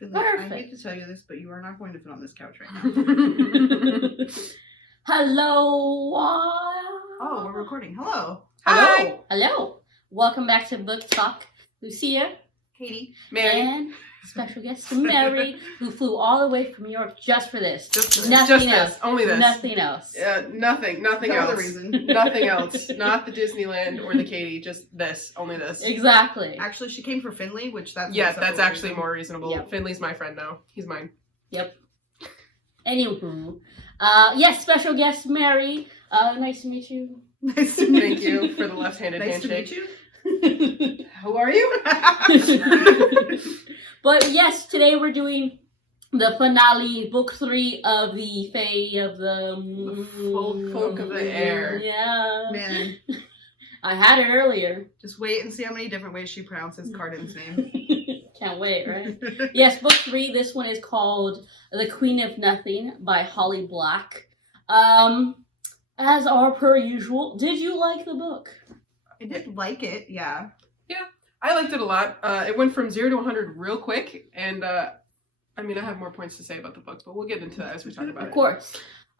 Finley, Perfect. I hate to tell you this, but you are not going to fit on this couch right now. Hello. Oh, we're recording. Hello. Hi. Hello. Welcome back to Book Talk. Lucia. Katie. Mary. And special guest Mary, who flew all the way from New York just for this. Just Nothing else. this. Only this. Nothing else. Nothing No else. other reason. Nothing else. Not the Disneyland or the Katie. Just this. Only this. Exactly. Actually, she came for Finley, which that's Yes, also that's a actually reason. more reasonable. Yep. Finley's my friend now. He's mine. Yep. Anywho, yes, special guest Mary. Nice to meet you. Nice to meet Thank you for the left-handed Nice handshake. to meet you. Who are you? But yes, today we're doing the finale, book 3 of the Fae of the Folk of the Air. Yeah. Man, I had it earlier. just wait and see how many different ways she pronounces Cardin's name. Can't wait, right? Yes, book 3. This one is called The Queen of Nothing by Holly Black. As are per usual, did you like the book? I did like it, yeah. I liked it a lot. It went from 0 to 100 real quick, and I have more points to say about the book, but we'll get into that as we talk about it. Of course.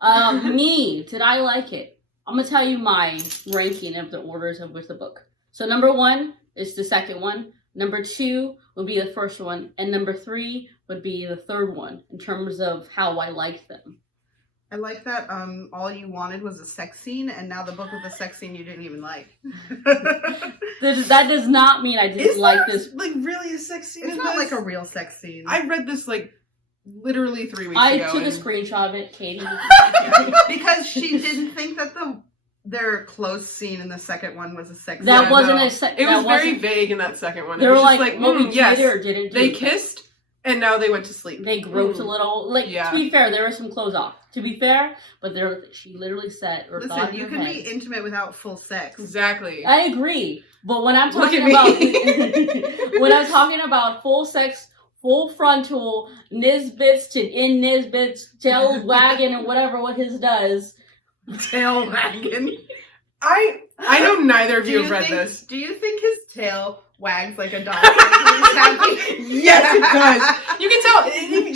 Did I like it? I'm going to tell you my ranking of the orders of which the book. So number 1 is the second one. Number 2 would be the first one. And number 3 would be the third one in terms of how I liked them. I like that all you wanted was a sex scene, and now the book with the sex scene you didn't even like. That does not mean I didn't like this. Like, really a sex scene? It's in not this? like a real sex scene. I read this, like, literally 3 weeks I ago. took a and- screenshot of it, Katie. Because she didn't think that their close scene in the second one was a sex That scene. wasn't no. a sex. It was very vague in that second one. They It were was like, just what we yes. did or didn't do. They kissed, and now they went to sleep. They groped a little. Like, Yeah. to be fair, there were some clothes off. To be fair, but she literally said or thought Listen, in you her can head. be intimate without full sex. Exactly. I agree, but when I'm Look talking at me. about when I'm talking about full sex, full frontal, Nisbets to in Nisbets, tail wagging and whatever what his does. Tail wagging. I know neither of you have read this. Do you think his tail wags like a dog? He's happy? Yes, it does. You can tell.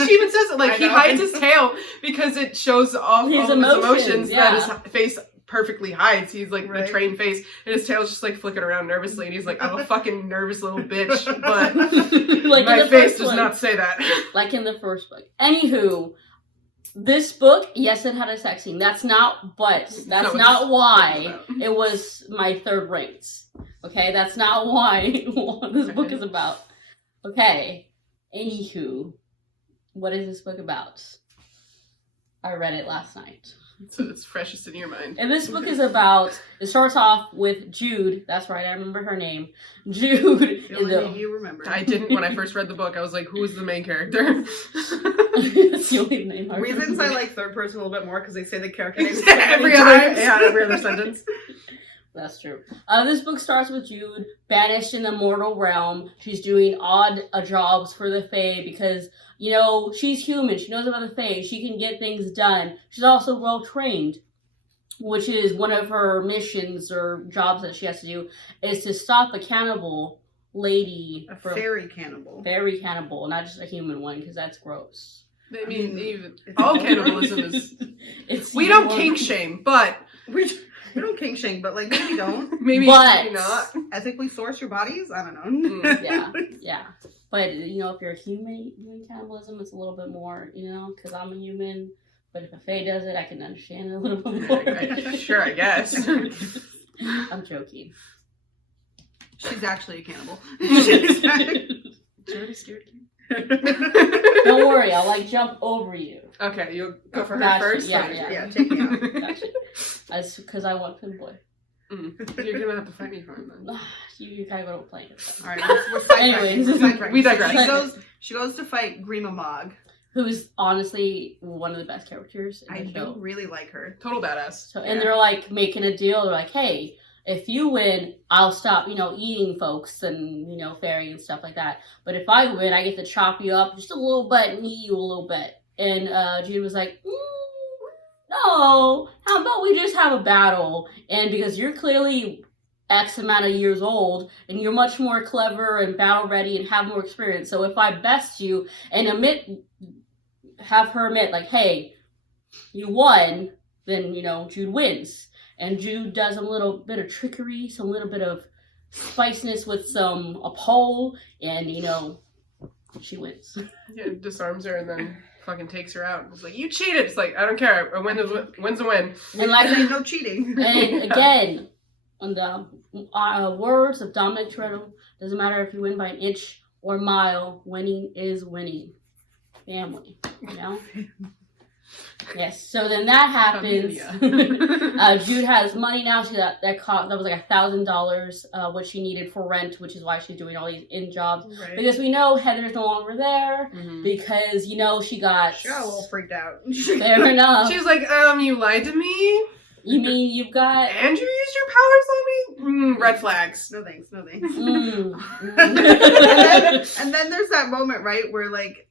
She even says it. Like, I he know. hides his tail because it shows off His all of his emotions, emotions yeah. that his face perfectly hides. He's like Right. the trained face, and his tail's just like flicking around nervously, and he's like, I'm a fucking nervous little bitch, but Like in my the face first does one. not say that. Like in the first book. Anywho, this book, yes, it had a sex scene. That's not what why it's it was my third ranked. Okay, that's not why what this book is about. Okay, anywho, what is this book about? I read it last night. So it's freshest in your mind. And this book is about, it starts off with Jude, that's right, I remember her name. Jude. The only name you remember. I didn't when I first read the book. I was like, who is the main character? That's the only name I remember. Reasons I like third person a little bit more because they say the character names Every other sentence. That's true. This book starts with Jude, banished in the mortal realm. She's doing odd jobs for the Fae because, you know, she's human. She knows about the Fae. She can get things done. She's also well trained, which is one of her missions or jobs that she has to do, is to stop a cannibal lady. A fairy cannibal. Fairy cannibal, not just a human one, because that's gross. I mean, even It's all all cannibalism is. It's We even don't more- kink shame, but We don't king shame, but like maybe don't maybe But- not. ethically source your bodies. I don't know. Yeah. But, you know, if you're a human doing cannibalism, it's a little bit more, you know, because I'm a human. But if a Fae does it, I can understand it a little bit more. Sure, I guess. I'm joking. She's actually a cannibal. She's already scared you. Don't worry, I'll, like, jump over you. Okay, you'll go for her Gotcha, first? yeah, Okay. yeah. Yeah, take me out. Gotcha. Because I want Pinboy. You're gonna have to fight me for him then. You gotta go to playing with that. All right, we're sidetracking. Anyways. We're sidetracking. We digress. She goes to fight Grima Mog. Who's honestly one of the best characters in I the show. do really like her. Total badass. So, and they're like making a deal. They're like, hey, if you win, I'll stop, you know, eating folks and, you know, fairy and stuff like that. But if I win, I get to chop you up just a little bit and eat you a little bit. And Jude was like, no, how about we just have a battle? And because you're clearly X amount of years old, and you're much more clever and battle ready and have more experience. So if I best you and have her admit, like, hey, you won, then, Jude wins. And Jude does a little bit of trickery, some little bit of spiciness with a pole, and, she wins. Yeah, disarms her and then fucking takes her out. It's like, you cheated! It's like, I don't care. A win's a win. And like, there's no cheating. And again, on the words of Dominic Toretto, doesn't matter if you win by an inch or a mile, winning is winning. Family, Yes, so then that happens. Jude has money now. She that was like $1,000, what she needed for rent, which is why she's doing all these jobs. Right. Because we know Heather's no longer there. Because she got She got a little freaked out. fair enough. She was like, you lied to me? You mean you've got And you used your powers on me? Red flags. No thanks. Mm. And then there's that moment, right, where like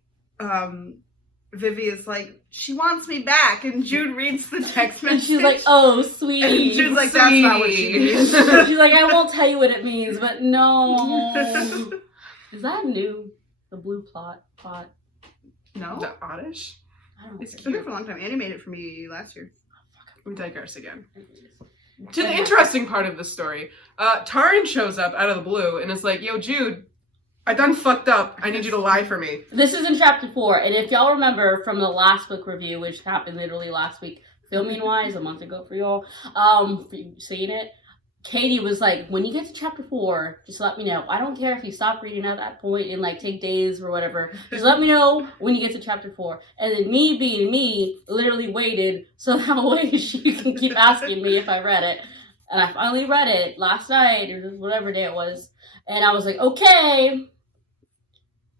Vivi is like, she wants me back, and Jude reads the text message. And she's like, oh, sweet. And Jude's like, that's not what she means. She's like, I won't tell you what it means, but no. Is that new? The blue pot? No? The oddish? I don't It's It's think been there for a long time. Annie made it for me last year. We digress again. it is. To the interesting part of the story, Taryn shows up out of the blue and is like, yo, Jude, I done fucked up. I need you to lie for me. This is in chapter 4, and if y'all remember from the last book review, which happened literally last week, filming-wise, a month ago for y'all, seeing it, Katie was like, when you get to chapter 4, just let me know. I don't care if you stop reading at that point and like take days or whatever. Just let me know when you get to chapter 4. And then me being me, literally waited so that way she can keep asking me if I read it. And I finally read it last night or whatever day it was. And I was like, okay.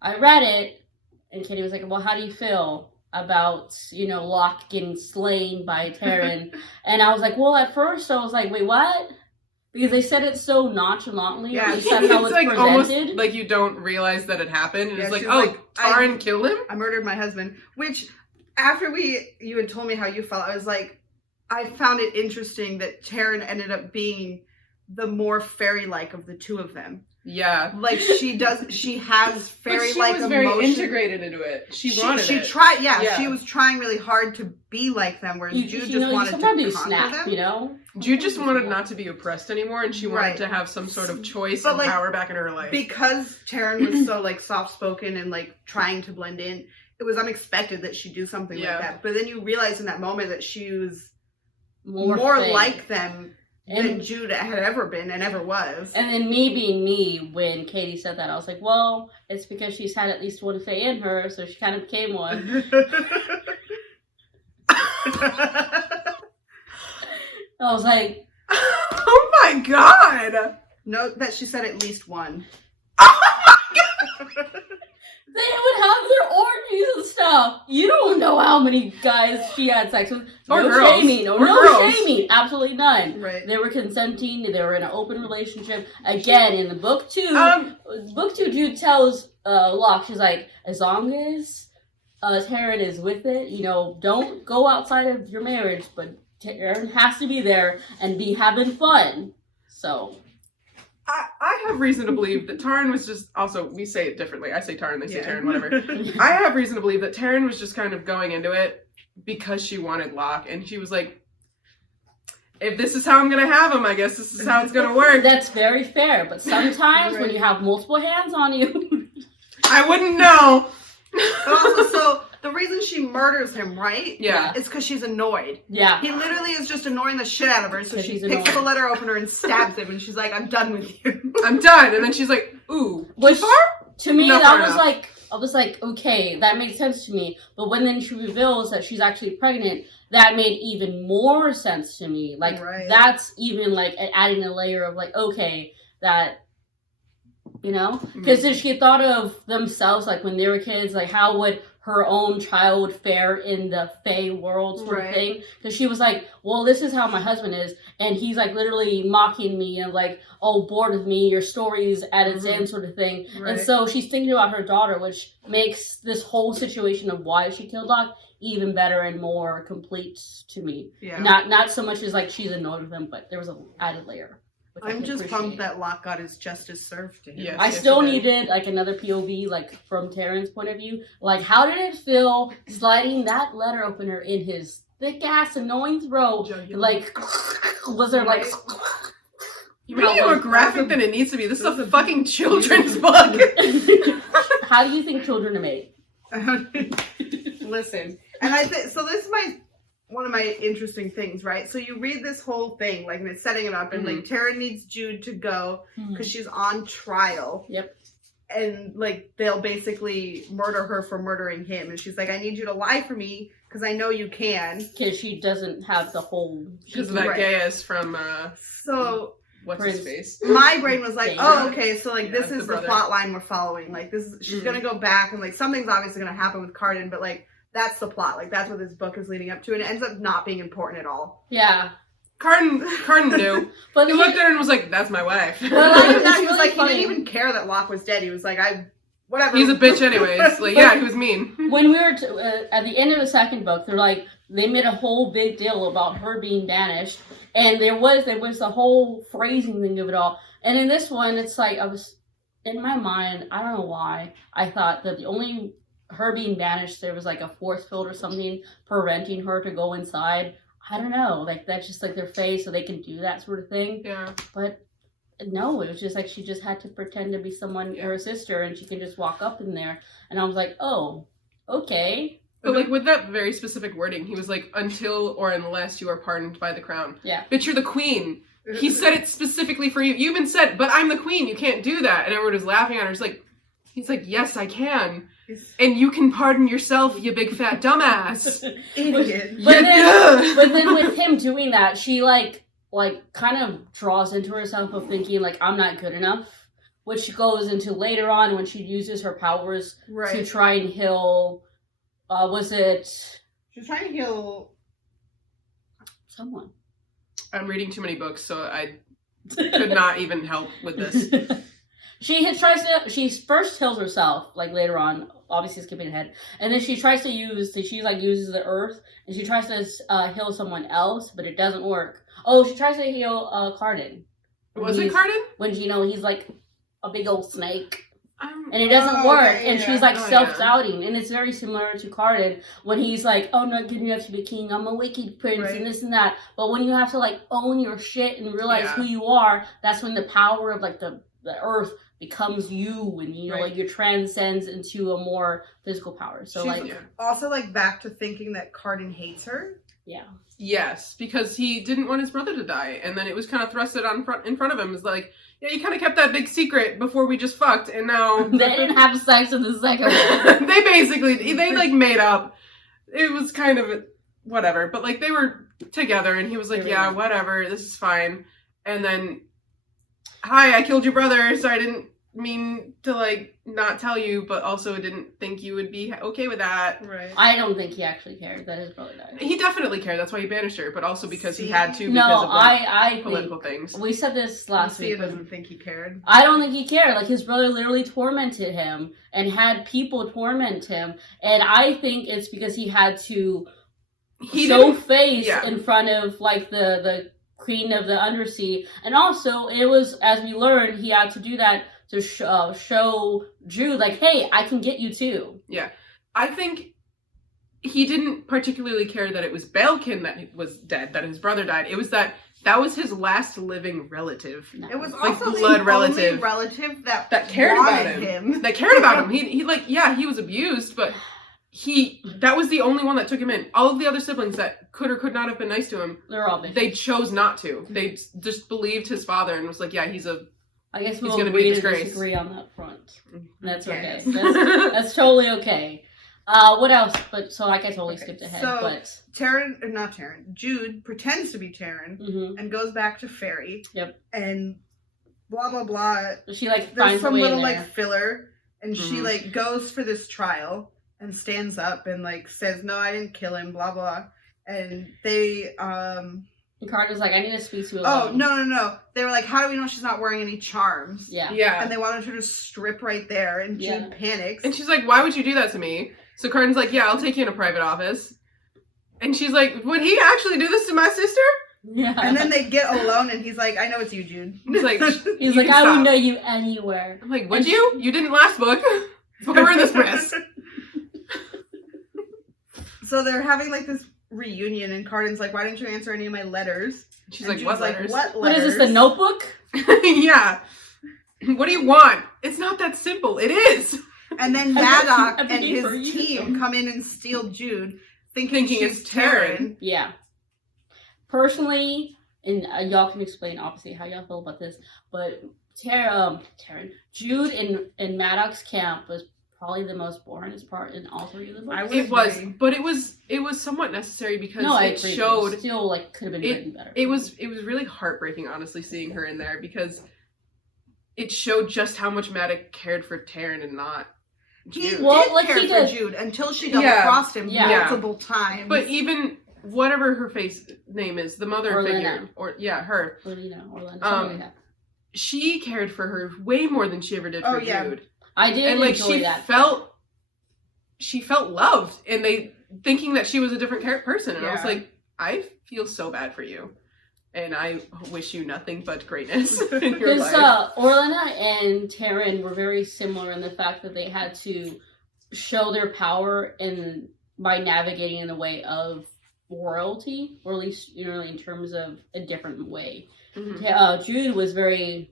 I read it. And Katie was like, well, how do you feel about, Locke getting slain by Taryn? And I was like, well, at first I was like, wait, what? Because they said it so nonchalantly. Yeah, That's how it's like presented. almost like you don't realize that it happened. And Yeah, it's like, she's oh, like, Taryn killed him? I murdered my husband. Which, after you had told me how you felt, I was like, I found it interesting that Taryn ended up being the more fairy-like of the two of them. Yeah. Like, she has fairy-like But she was emotion. very integrated into it. She wanted she it. tried, Yeah. she was trying really hard to be like them, whereas Jude just wanted sometimes to you conquer snap, them. Jude just wanted not to be oppressed anymore, and she wanted Right. to have some sort of choice But, and like, power back in her life. Because Taryn was so, like, soft-spoken and, like, trying to blend in, it was unexpected that she'd do something like that. But then you realize in that moment that she was more like them than Jude had ever been and ever was. And then me being me, when Katie said that, I was like, well, it's because she's had at least one fae in her, so she kind of became one. I was like, oh my god! Note that she said at least one. they would have their orgies and stuff. You don't know how many guys she had sex with. Or no girls. shaming. Or No girls. shaming. Absolutely none. Right. They were consenting. They were in an open relationship. Again, in the book 2, Jude tells Locke, she's like, as long as Taryn is with it, don't go outside of your marriage, but Taryn has to be there and be having fun. So... I have reason to believe that Taryn was just, also, we say it differently. I say Taryn, they say Yeah. Taryn, whatever. I have reason to believe that Taryn was just kind of going into it because she wanted Locke, and she was like, if this is how I'm going to have him, I guess this is how it's going to work. That's very fair, but sometimes when you have multiple hands on you... I wouldn't know. But also, so the reason she murders him, right? Yeah. Is because she's annoyed. Yeah. He literally is just annoying the shit out of her, so Because she she's picks up a annoying. letter opener and stabs him, and she's like, I'm done with you. I'm done. And then she's like, ooh, Which, too far? to me, Not that far was enough. I was like, okay, that makes sense to me. But when then she reveals that she's actually pregnant, that made even more sense to me. Like, Right. that's even, like, adding a layer of, like, okay, that, Because if she thought of themselves, like, when they were kids, like, how would her own child fare in the fae world sort of Right. thing? Because she was like, well, this is how my husband is, and he's, like, literally mocking me and, like, oh, bored with me, your story's at its end sort of thing. Right. And so she's thinking about her daughter, which makes this whole situation of why she killed Locke even better and more complete to me. Yeah. Not so much as, like, she's annoyed with him, but there was an added layer. I'm just pumped that Locke got his justice served to him. Yes, I still needed like another POV, like from Taryn's point of view. Like, how did it feel sliding that letter opener in his thick ass annoying throat? Like, was there like? You made it more graphic than it needs to be. This is a fucking children's book. How do you think children are made? Listen, and I think so. This is one of my interesting things, right? So you read this whole thing, like, and it's setting it up, and like Taryn needs Jude to go because she's on trial. Yep. And like they'll basically murder her for murdering him, and she's like, "I need you to lie for me because I know you can." Because she doesn't have the whole. Because of that Gaius from. So. What's his face? My brain was like, oh, okay, so like this is the brother. plot line we're following. Like this is, she's gonna go back and like something's obviously gonna happen with Carden, but like that's the plot. Like that's what this book is leading up to, and it ends up not being important at all. Yeah. Carden knew. But he looked at her and was like, "That's my wife." Well, he was like, he didn't even care that Locke was dead. He was like, whatever. He's a bitch anyways. Like, yeah, he was mean. When we were at the end of the second book, they made a whole big deal about her being banished, and there was the whole phrasing thing of it all. And in this one, it's like I was in my mind. I don't know why I thought that the only her being banished, there was like a force field or something preventing her to go inside. I don't know, like that's just like their face, so they can do that sort of thing. Yeah, but. No, it was just like she just had to pretend to be someone, her sister, and she can just walk up in there. And I was like, oh, okay. But like with that very specific wording, he was like, until or unless you are pardoned by the crown. Yeah. Bitch, you're the queen. He said it specifically for you. You even said, but I'm the queen, you can't do that. And everyone was laughing at her. He's like, yes, I can. And you can pardon yourself, you big fat dumbass. Idiot. But then with him doing that, she like kind of draws into herself of thinking like I'm not good enough, which goes into later on when she uses her powers to try and heal. She's trying to heal someone. I'm reading too many books, so I could not even help with this. She first heals herself, like later on, obviously skipping ahead, and then she uses the earth, and she tries to heal someone else, but it doesn't work. Oh, she tries to heal Carden. Was it Carden? When he's like a big old snake. And it doesn't work, and she's like self-doubting, and it's very similar to Carden when he's like, "Oh, not good enough to be king. I'm a wicked prince, and this and that." But when you have to like own your shit and realize who you are, that's when the power of like the earth becomes you, and like you transcends into a more physical power. So she's also like back to thinking that Carden hates her. Yeah. Yes, because he didn't want his brother to die, and then it was kind of thrusted in front of him. It's like, yeah, you kind of kept that big secret before we just fucked, and now they didn't have sex in the second one. they like made up. It was kind of whatever, but like they were together, and he was like, yeah, whatever, this is fine. And then, hi, I killed your brother, so I didn't mean to like not tell you, but also didn't think you would be okay with that. Right. I don't think he actually cared that his brother died. He definitely cared. That's why he banished her, but also because he had to. No, because of like, I political things. We said this last week. Lucia doesn't think he cared. I don't think he cared. Like his brother literally tormented him and had people torment him, and I think it's because he had to show face in front of like the queen of the undersea, and also it was, as we learned, he had to do that to show Jude, like, hey, I can get you too. Yeah. I think he didn't particularly care that it was Baelkin that was dead, that his brother died. It was that was his last living relative. No. It was like also blood the relative. only relative that cared about him. That cared about him. He like, yeah, he was abused, but that was the only one that took him in. All of the other siblings that could or could not have been nice to him, they're all bitches. They chose not to. They just believed his father and was like, yeah, I guess we'll agree to disagree on that front. That's okay. That's totally okay. What else? But so like I totally skipped ahead. So but Jude pretends to be Taryn and goes back to Fairy. Yep. And blah blah blah. She like there's finds some a way little in there. like filler, and she like goes for this trial and stands up and like says, "No, I didn't kill him." Blah blah. And they And Carter's like, I need to speak to you alone. alone. Oh, no. They were like, how do we know she's not wearing any charms? Yeah. And they wanted her to strip right there, and Jude panics. And she's like, why would you do that to me? So Carden's like, yeah, I'll take you in a private office. And she's like, would he actually do this to my sister? Yeah. And then they get alone, and he's like, "I know it's you, Jude." He's like, I would know you anywhere. I'm like, would you? You didn't last book. That's why we're in this mess. So they're having like this reunion, and Carden's like, "Why didn't you answer any of my letters?" She's and like, Jude's "What letters? What What letters? is this, the Notebook?" Yeah. What do you want? It's not that simple. It is. And then Maddox and his team come in and steal Jude, thinking she's Taryn. Yeah. Personally, and y'all can explain obviously how y'all feel about this, but Taryn, Jude in Maddox's camp was probably the most boringest part in all three of the books. It was somewhat necessary because it showed. It still could have been written better. It was really heartbreaking, honestly, seeing her in there because it showed just how much Maddox cared for Taryn and not Jude. He did care for Jude until she double-crossed him multiple times. But even whatever her name is, the mother figure, her. Orlando. She cared for her way more than she ever did for Jude. I did enjoy that. She felt loved, and they thinking that she was a different person, and I was like, I feel so bad for you, and I wish you nothing but greatness in your life. Because Orlando and Taryn were very similar in the fact that they had to show their power by navigating in the way of royalty, or at least in terms of a different way. Mm-hmm. Jude was very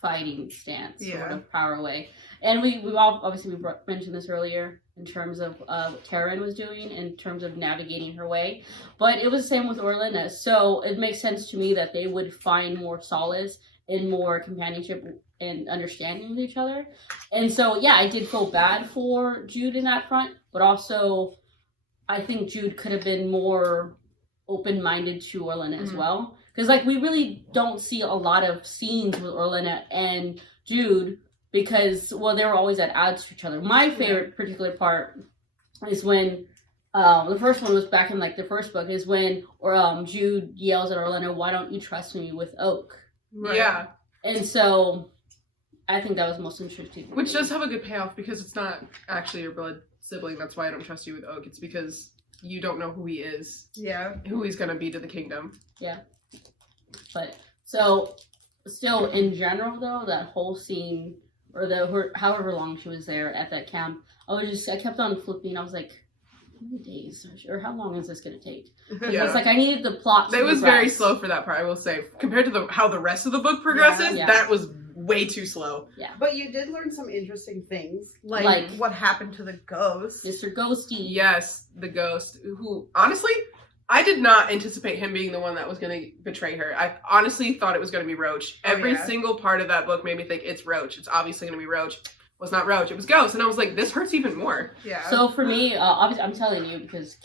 fighting stance, sort of power way. And we mentioned this earlier in terms of what Taryn was doing in terms of navigating her way. But it was the same with Orlando. So it makes sense to me that they would find more solace and more companionship and understanding with each other. And so, I did feel bad for Jude in that front, but also I think Jude could have been more open-minded to Orlando as well. Because, we really don't see a lot of scenes with Orlando and Jude because, they were always at odds to each other. My favorite particular part is when, the first one was back in, the first book, is when Jude yells at Orlando, "Why don't you trust me with Oak?" Right. Yeah. And so, I think that was most interesting. Which does have a good payoff because it's not actually your blood sibling. That's why I don't trust you with Oak. It's because you don't know who he is. Yeah. Who he's going to be to the kingdom. Yeah. But, so, still, in general, though, that whole scene, or however long she was there at that camp, I kept on flipping. I was like, how many days? Or how long is this going to take? Yeah. It's I needed the plot to It was very slow for that part, I will say. Compared to how the rest of the book progresses, that was way too slow. Yeah. But you did learn some interesting things. Like what happened to the ghost. Mr. Ghosty. Yes, the ghost, who, honestly, I did not anticipate him being the one that was going to betray her. I honestly thought it was going to be Roach. Every single part of that book made me think, it's Roach. It's obviously going to be Roach. It was not Roach. It was Ghost. And I was like, this hurts even more. Yeah. So for me, obviously, I'm telling you because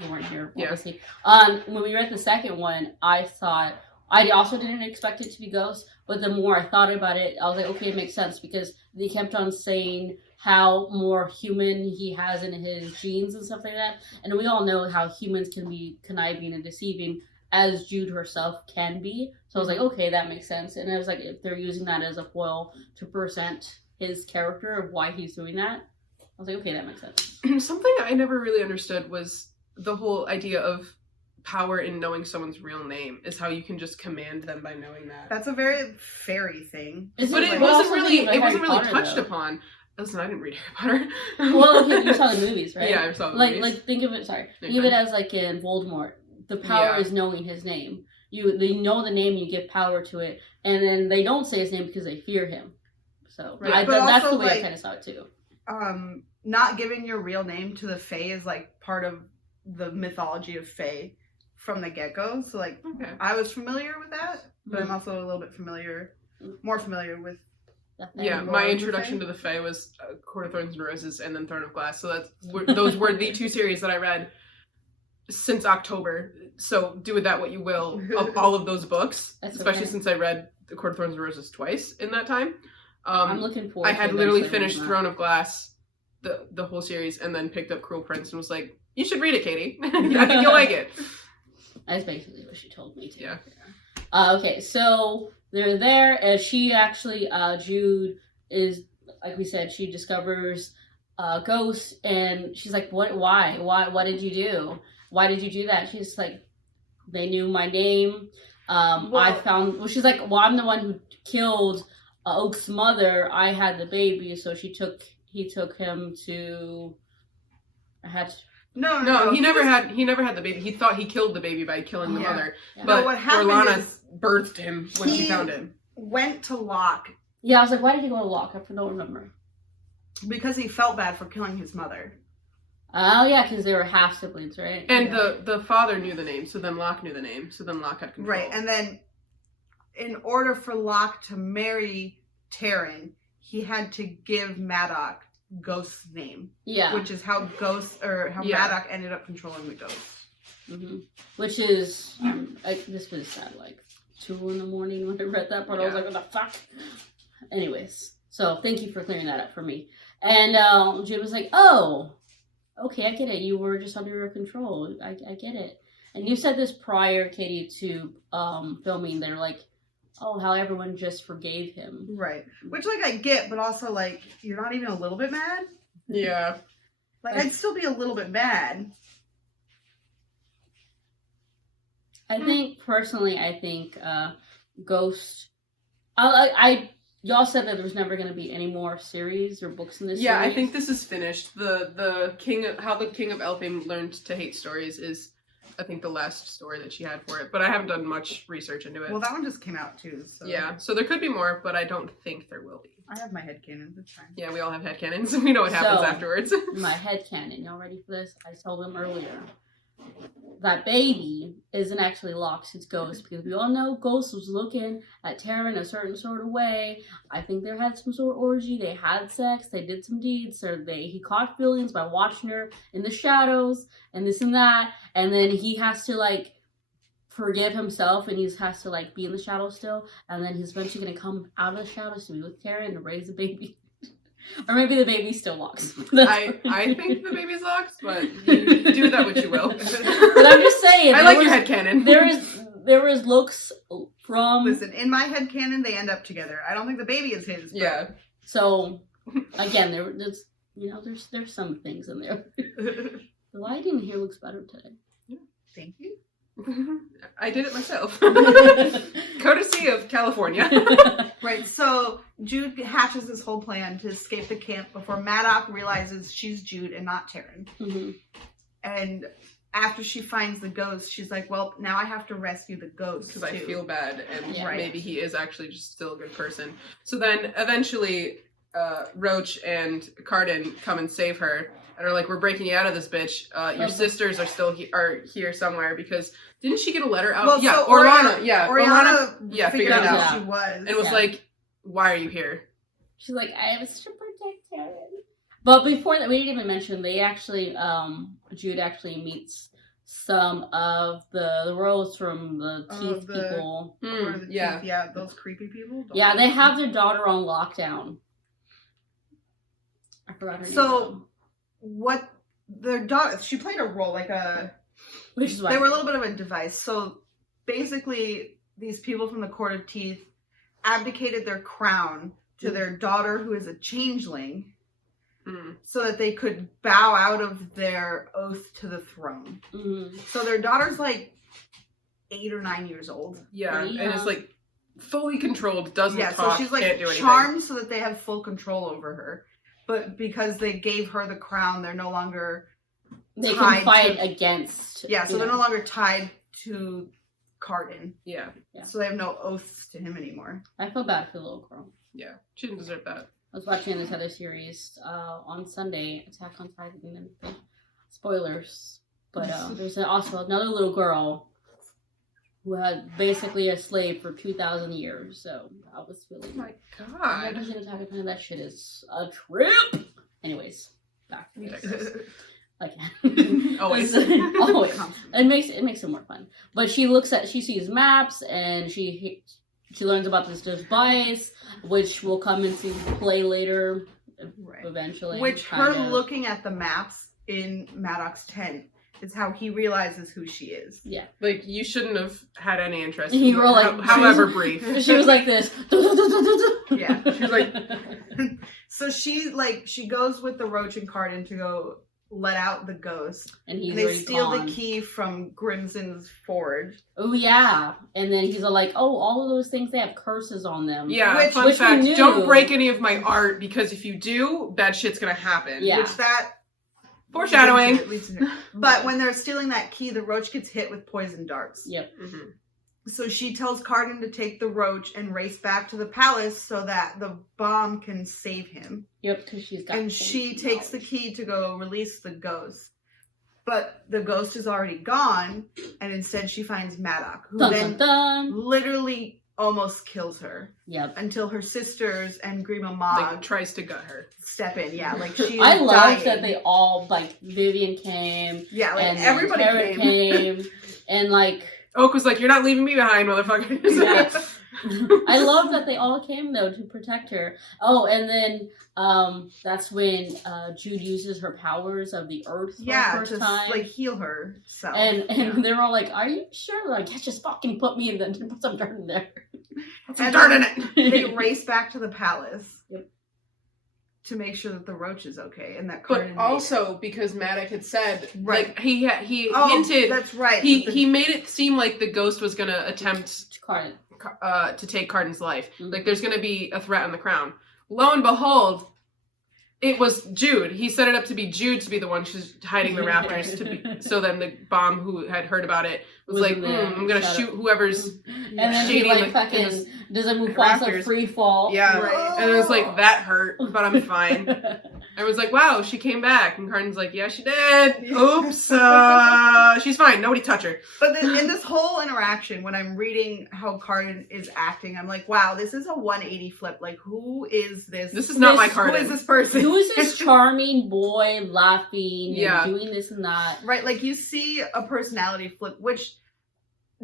you weren't here, obviously. Yeah. When we read the second one, I also didn't expect it to be Ghost. But the more I thought about it, I was like, okay, it makes sense. Because they kept on saying how more human he has in his genes and stuff like that. And we all know how humans can be conniving and deceiving, as Jude herself can be. So I was like, okay, that makes sense. And I was like, if they're using that as a foil to present his character of why he's doing that, I was like, okay, that makes sense. Something I never really understood was the whole idea of power in knowing someone's real name is how you can just command them by knowing that. That's a very fairy thing. But it wasn't really touched upon. Listen, I didn't read Harry Potter. Well, okay, you saw the movies, right? Yeah, I saw the movies. Think of it, think of it as in Voldemort. The power is knowing his name. They know the name, you give power to it, and then they don't say his name because they fear him. So that's the way I kind of saw it too. Not giving your real name to the Fae is part of the mythology of Fae from the get-go. So I was familiar with that, but I'm also a little bit more familiar with. Yeah, my introduction to the Fae was Court of Thorns and Roses and then Throne of Glass. So those were the two series that I read since October. So do with that what you will of all of those books, especially since I read The Court of Thorns and Roses twice in that time. I'm looking forward. I had literally finished Throne of Glass, the whole series, and then picked up Cruel Prince and was like, "You should read it, Katie. I think you'll like it." That's basically what she told me to. Yeah. Okay, so they're there, and she actually, Jude is, like we said, she discovers Ghost, and she's like, "What? Why? What did you do? Why did you do that?" She's like, They knew my name. She's like, well, I'm the one who killed Oak's mother. I had the baby, so he took him to. No, he never had the baby. He thought he killed the baby by killing the mother. Yeah. But what Orlana birthed him when she found him. Went to Locke. Yeah, I was like, why did he go to Locke? I don't remember. Because he felt bad for killing his mother. Oh yeah, because they were half siblings, right? And the father knew the name, so then Locke knew the name, so then Locke had control. Right, and then in order for Locke to marry Taryn, he had to give Maddox Ghost's name. Yeah. Which is how Maddox ended up controlling the ghost. Mm-hmm. Which is, this was sad, like 2 a.m. when I read that part. I was like, what the fuck? Anyways, so thank you for clearing that up for me. And Jude was like, oh, okay, I get it. You were just under your control. I get it. And you said this prior, Katie, to filming. They're like, oh, how everyone just forgave him. Right. Which, like, I get, but also, like, you're not even a little bit mad? Yeah. Like, I'd still be a little bit mad. I think, personally, Ghost... Y'all said that there was never going to be any more series or books in this series. I think this is finished. How the King of Elfin learned to hate stories is, I think, the last story that she had for it. But I haven't done much research into it. Well, that one just came out too. So. Yeah, so there could be more, but I don't think there will be. I have my headcanon. It's fine. Yeah, we all have headcanons. We know what happens afterwards. My headcanon. Y'all ready for this? I told them earlier. That baby isn't actually Lox's ghost, because we all know Ghost was looking at Taryn a certain sort of way. I think they had some sort of orgy, they had sex, they did some deeds, or he caught feelings by watching her in the shadows, and this and that, and then he has to, like, forgive himself, and he has to, like, be in the shadows still, and then he's eventually gonna come out of the shadows to be with Taryn and raise a baby. Or maybe the baby still Lox. I think the baby's Lox, but you do that what you will. But I'm just saying. I like your headcanon. There was looks from... Listen, in my headcanon, they end up together. I don't think the baby is his. Yeah. So, again, there's some things in there. The lighting here looks better today. Yeah. Thank you. I did it myself. Courtesy of California. Right, so Jude hatches this whole plan to escape the camp before Maddox realizes she's Jude and not Taryn. Mm-hmm. And after she finds the ghost, she's like, well, now I have to rescue the ghost, because I feel bad, and maybe he is actually just still a good person. So then, eventually, Roach and Carden come and save her. And are like, we're breaking you out of this, bitch. Your sisters are still here somewhere, because didn't she get a letter out? Well, yeah, so Oriana figured out who she was. And was like, why are you here? She's like, I was to protect Taryn. But before that, we didn't even mention, they actually, Jude actually meets some of the rogues from the Teeth people. Yeah, those creepy people. Yeah, they have their daughter on lockdown. I forgot her name. So... what their daughter, she played a role, like they were a little bit of a device. So basically, these people from the Court of Teeth abdicated their crown to their daughter, who is a changeling, so that they could bow out of their oath to the throne. Mm-hmm. So their daughter's like 8 or 9 years old. Yeah, and it's like fully controlled, doesn't talk, so she's like can't do anything. Charmed so that they have full control over her. But because they gave her the crown, they're no longer they can fight against. Yeah, so they're no longer tied to Carden. Yeah. So they have no oaths to him anymore. I feel bad for the little girl. Yeah, she didn't deserve that. I was watching this other series on Sunday, Attack on Titan. Spoilers. But there's also another little girl who had basically a slave for 2,000 years. So I was feeling... Oh my god. That shit is a trip. Anyways, back to this. Always. It makes it more fun. But she sees maps, and she learns about this device, which will come into play later, eventually. Which her looking at the maps in Maddox's tent is how he realizes who she is. Yeah. Like, you shouldn't have had any interest, however brief. She was like this. Yeah. She's like... So she goes with the Roach and Carden to go let out the ghost. And they steal the key from Grimson's forge. Oh, yeah. And then he's like, all of those things, they have curses on them. Yeah, fun fact, don't break any of my art, because if you do, bad shit's gonna happen. Yeah. Which that... Foreshadowing. But when they're stealing that key, the roach gets hit with poison darts. Yep. Mm-hmm. So she tells Carden to take the roach and race back to the palace so that the bomb can save him. Yep, because she's got... And she takes the key to go release the ghost. But the ghost is already gone, and instead she finds Maddox, who literally almost kills her. Yep. Until her sisters and Grima Mog tries to gut her. Step in, yeah. Like she I love that they all, like, Vivian came. Yeah, like and everybody came. And, like... Oak was like, you're not leaving me behind, motherfucker. Yeah. I love that they all came, though, to protect her. Oh, and then that's when Jude uses her powers of the earth for the first time. Like, heal herself. And they're all like, are you sure? Like, just fucking put me in put some dirt in there. Put some dirt in it. They race back to the palace. Yep. To make sure that the roach is okay, and that Carden. But also because Maddox had said, like he hinted. That's right. He made it seem like the ghost was gonna attempt Carden. To take Carden's life. Mm-hmm. Like there's gonna be a threat on the crown. Lo and behold, it was Jude. He set it up to be Jude to be the one who's hiding the raptors to be. So then the bomb who had heard about it was like, I'm gonna shoot whoever's. And then he like fucking does a Mufasa free fall. Yeah, right. And it was like, that hurt, but I'm fine. I was like, wow, she came back. And Carden's like, yeah, she did. Oops. She's fine. Nobody touch her. But in this whole interaction, when I'm reading how Carden is acting, I'm like, wow, this is a 180 flip. Like, who is this? This is not my Carden. Who is this person? Who is this charming boy laughing and doing this and that? Right, like you see a personality flip, which...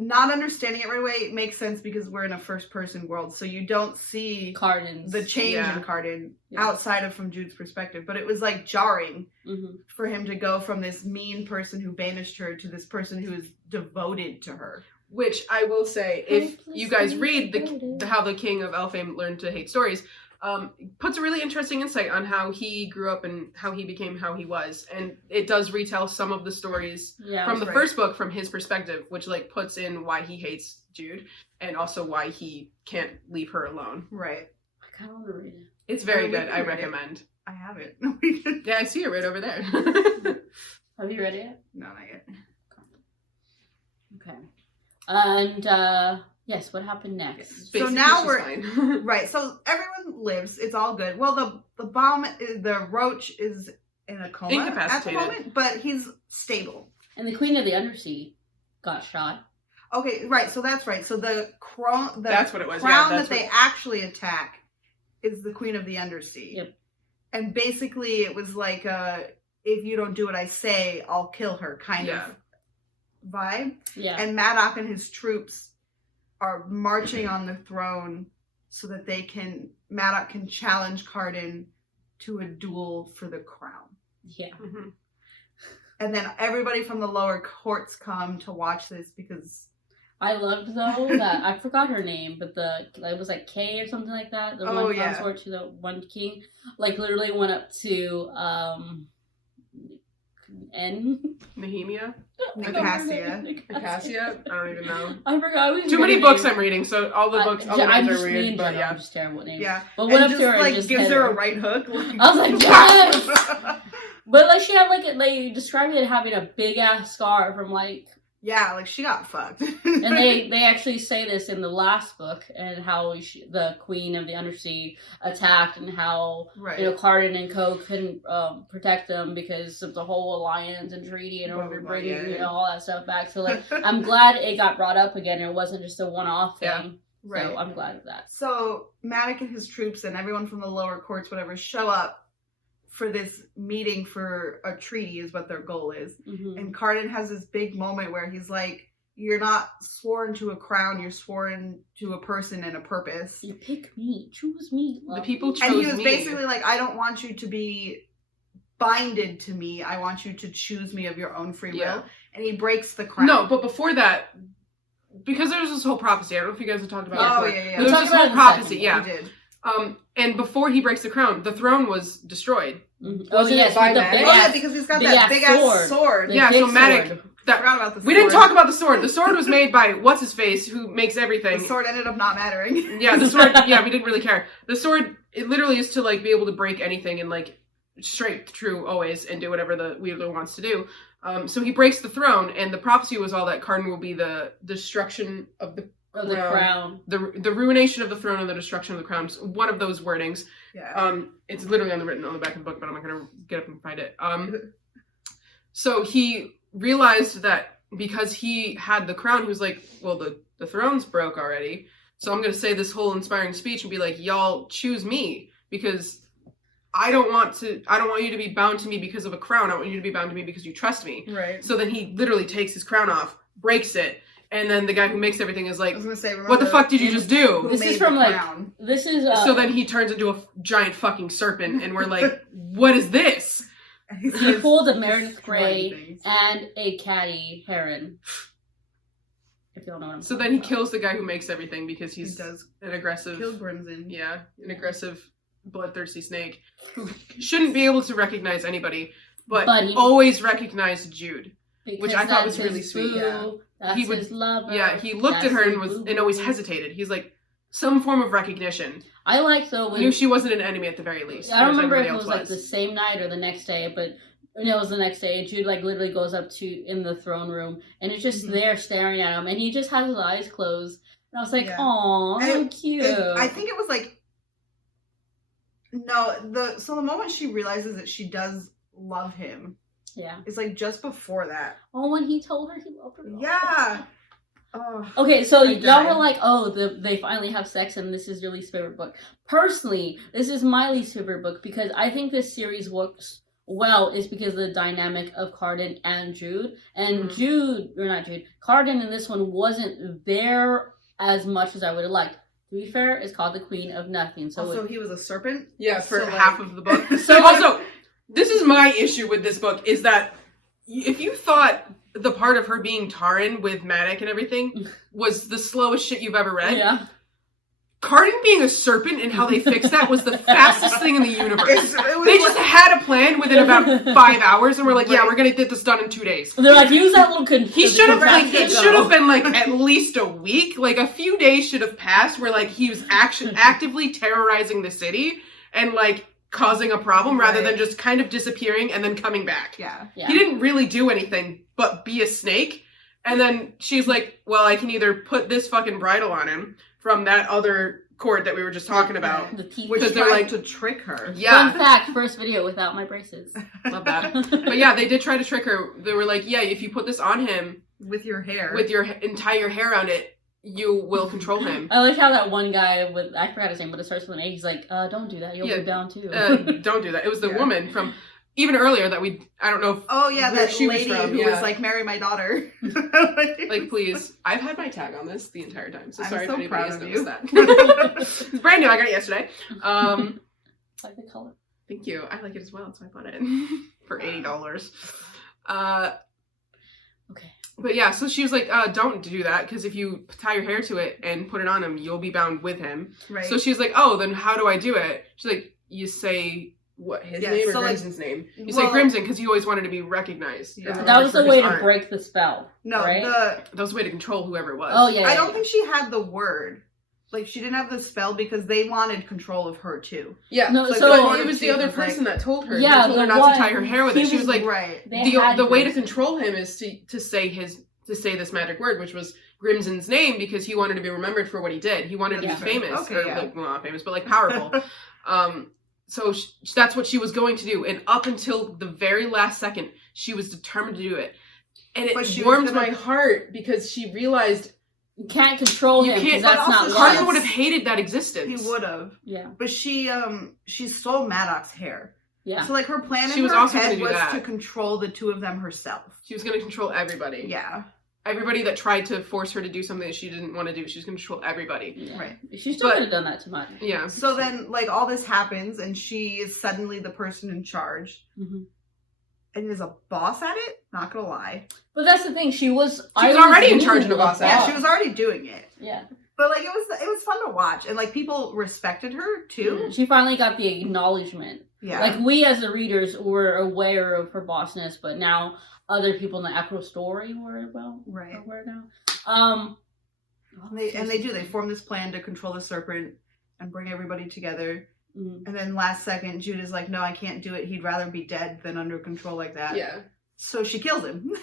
Not understanding it right away makes sense because we're in a first-person world, so you don't see the change in Carden outside of from Jude's perspective. But it was like jarring for him to go from this mean person who banished her to this person who is devoted to her. Which I will say, if you guys read How the King of Elfame Learned to Hate Stories, puts a really interesting insight on how he grew up and how he became how he was, and it does retell some of the stories from the first book from his perspective, which like puts in why he hates Jude and also why he can't leave her alone. Right. I kind of want to read it. It's very good. I recommend. I have it. Yeah, I see it right over there. Have you read it yet? No, not yet. Okay. And yes, what happened next? So now we're right. So everyone lives. It's all good. Well, the roach is in a coma at the moment, but he's stable. And the Queen of the Undersea got shot. Okay, right. So that's right. So the crown that's what it was. Crown that they actually attack is the Queen of the Undersea. Yep. And basically, it was like, if you don't do what I say, I'll kill her kind of vibe. Yeah. And Maddox and his troops are marching on the throne so that Maddox can challenge Carden to a duel for the crown. Yeah. Mm-hmm. And then everybody from the lower courts come to watch this because... I loved, though, that, I forgot her name, but it was like Kay or something like that, the one consort to the one king, like literally went up to, Nehemia? Nicassia? I don't even know. I forgot. Too many books I'm reading, so all the books, all the names are weird, but I'm just terrible at names. Yeah. But went up to her and just gives her a right hook. I was like, yes! But like she had like, they described it having a big ass scar from like... Yeah, like she got fucked. And they actually say this in the last book, and how the Queen of the Undersea attacked, and how Carden and Co couldn't protect them because of the whole alliance and treaty and bringing all that stuff back. So like, I'm glad it got brought up again. It wasn't just a one-off thing. Yeah. Right. So I'm glad of that. So Maddox and his troops and everyone from the lower courts, whatever, show up for this meeting for a treaty is what their goal is. Mm-hmm. And Carden has this big moment where he's like, you're not sworn to a crown, you're sworn to a person and a purpose. You pick me, choose me. The people chose me. And he was basically like, I don't want you to be binded to me. I want you to choose me of your own free will. And he breaks the crown. No, but before that, because there was this whole prophecy. I don't know if you guys have talked about it before. Yeah. There was this whole prophecy, We did. And before he breaks the crown, the throne was destroyed. Mm-hmm. Wasn't it by Maddox? Oh yeah, because he's got that big ass sword. Yeah, so Maddox. We didn't talk about the sword. The sword was made by what's his face, who makes everything. The sword ended up not mattering. Yeah, the sword. Yeah, we didn't really care. The sword, it literally is to like be able to break anything and like straight through always and do whatever the wielder wants to do. So he breaks the throne, and the prophecy was all that Cardan will be the destruction of the crown. The ruination of the throne and the destruction of the crown. One of those wordings. Yeah. It's literally written on the back of the book, but I'm not gonna get up and find it. So he realized that because he had the crown, he was like, well, the throne's broke already, so I'm gonna say this whole inspiring speech and be like, y'all choose me, because I don't want you to be bound to me because of a crown. I want you to be bound to me because you trust me. Right. So then he literally takes his crown off, breaks it, and then the guy who makes everything is like, I was gonna say, what the fuck did you just do? This is from like, this is... So then he turns into a giant fucking serpent, and we're like, what is this? He pulled a Meredith Grey and a catty heron. If you don't know what I'm So then he kills the guy who makes everything because he does an aggressive... Kill Grimson. Yeah, an aggressive, bloodthirsty snake who shouldn't be able to recognize anybody, but always recognized Jude, which I thought was really sweet. Yeah. That's his lover. Yeah, he looked at her and always hesitated. He's like, some form of recognition. I like though when knew she wasn't an enemy at the very least. I don't remember if it was like the same night or the next day, but it was the next day. Jude like literally goes up to in the throne room and it's just there staring at him, and he just has his eyes closed. And I was like, "Aw, so cute." I think it was like so the moment she realizes that she does love him. Yeah. It's like just before that. Oh, when he told her he loved her. Yeah. Okay, so y'all were like, oh, they finally have sex and this is your least favorite book. Personally, this is my least favorite book because I think this series works well is because of the dynamic of Cardan and Jude. And Cardan in this one wasn't there as much as I would have liked. To be fair, it's called The Queen of Nothing. So he was a serpent? Yeah, for half of the book. So also, this is my issue with this book, is that if you thought the part of her being Taran with Maddox and everything was the slowest shit you've ever read, Cardan being a serpent and how they fixed that was the fastest thing in the universe. They just had a plan within about 5 hours, and we're like, yeah, we're gonna get this done in 2 days. They're like, use that little... He should have been like at least a week. Like a few days should have passed where like he was actively terrorizing the city and like causing a problem rather than just kind of disappearing and then coming back. Yeah. He didn't really do anything but be a snake. And then she's like, well, I can either put this fucking bridle on him from that other court that we were just talking about. Which they're like to trick her. Yeah. Fun fact, first video without my braces. Love that. But yeah, they did try to trick her. They were like, yeah, if you put this on him. With your hair. With your entire hair on it, you will control him. I like how that one guy with, I forgot his name, but it starts with an A, he's like, don't do that, you'll go down too. Don't do that. It was the woman from... Even earlier that I don't know if... Oh, yeah, that she lady was was like, marry my daughter. Like, please. I've had my tag on this the entire time, so sorry if anybody has noticed that. It's brand new, I got it yesterday. I like the color. Thank you. I like it as well, so I bought it for $80. Okay. But yeah, so she was like, don't do that, because if you tie your hair to it and put it on him, you'll be bound with him. Right. So she's like, oh, then how do I do it? She's like, you say... What, his name or Grimson's name? You say Grimson because he always wanted to be recognized. Yeah. That was the way to break the spell. No, right? That was the way to control whoever it was. Oh, yeah. I don't think she had the word. Like, she didn't have the spell because they wanted control of her, too. Yeah. No, so it was the other person that told her. Yeah, told her not to tie her hair with it. She was like, right. The way to control him is to say this magic word, which was Grimson's name, because he wanted to be remembered for what he did. He wanted to be famous. Okay, like, well, not famous, but like powerful. So that's what she was going to do. And up until the very last second, she was determined to do it. And it warmed my heart because she realized... You can't control him because that's not love. Cardan would have hated that existence. He would have. Yeah. But she stole Maddox's hair. Yeah. So like her plan in her head was to control the two of them herself. She was going to control everybody. Yeah. Everybody that tried to force her to do something that she didn't want to do, she was going to control everybody. Yeah. Right. She still could have done that too much. Yeah. So then, like, all this happens, and she is suddenly the person in charge. Mm-hmm. And is a boss at it? Not gonna lie. But that's the thing, she was already in charge of the boss at it. Yeah, she was already doing it. Yeah. But like it was fun to watch, and like people respected her too. She finally got the acknowledgement. Yeah, like we as the readers were aware of her bossness, but now other people in the actual story were aware now. They form this plan to control the serpent and bring everybody together. Mm-hmm. And then last second, Jude is like, "No, I can't do it. He'd rather be dead than under control like that." Yeah. So she kills him.